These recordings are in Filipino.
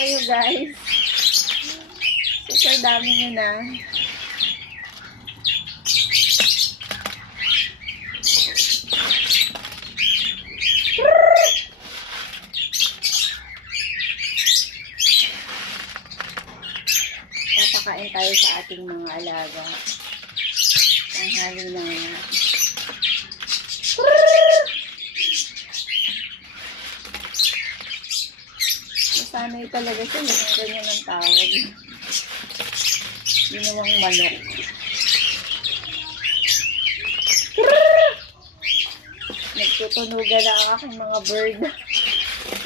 kayo guys. Super dami nyo na. Papakain tayo sa ating mga alaga. Ang halo na nga. Sanay talaga siya, yung ganyan ang tawag. Ginawang manok. Nagtutunugan na ang aking mga bird.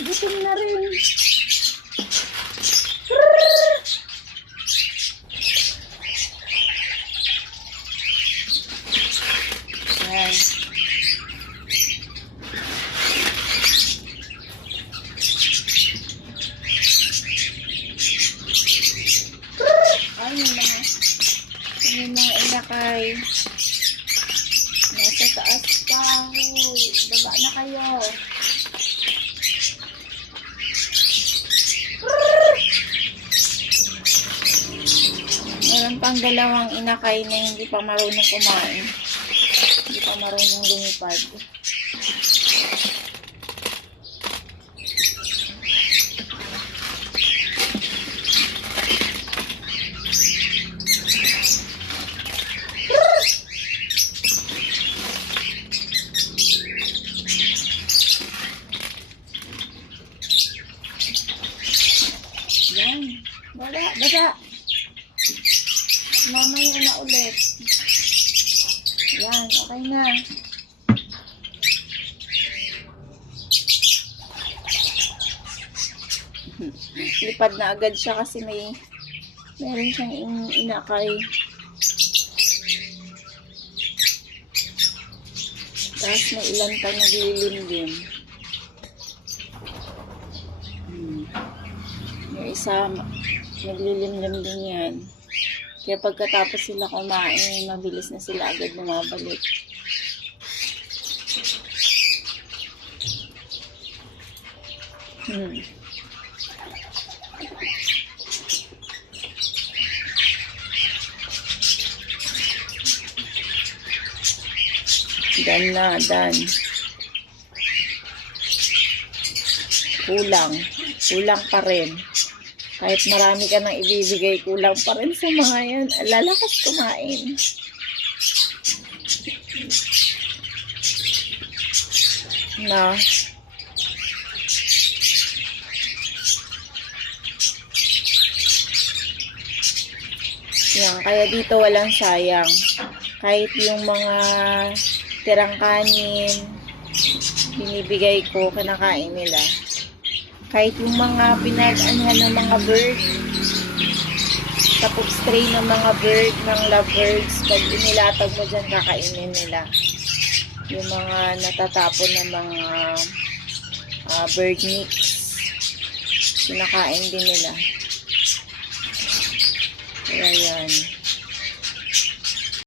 Gutom na rin. Ayan. Yung mga inakay nasa taas taho, baba na kayo. Meron pang dalawang inakay na hindi pa marunong kumain, hindi pa marunong lumipad. Yan. Baba. Mamaya na ulit. Yan. Okay na. Lipad na agad siya kasi meron siyang inakay. Tapos may ilan pa naglilimlim. Yung isa, naglilimlim din yan. Kaya pagkatapos sila kumain, mabilis na sila agad lumabalik. Dan. Kulang pa rin. Kahit marami ka nang ibibigay, kulang pa rin sa mga yan. Lalakas kumain. Na. Yan, kaya dito walang sayang. Kahit yung mga tirang kanin, binibigay ko, kinakain nila. Kahit yung mga pinag-anuhan ng mga bird, tapos stray ng mga bird, ng lovebirds, pag inilatag mo dyan, kakainin nila. Yung mga natatapon ng mga bird mix, kinakain din nila. Kaya yan.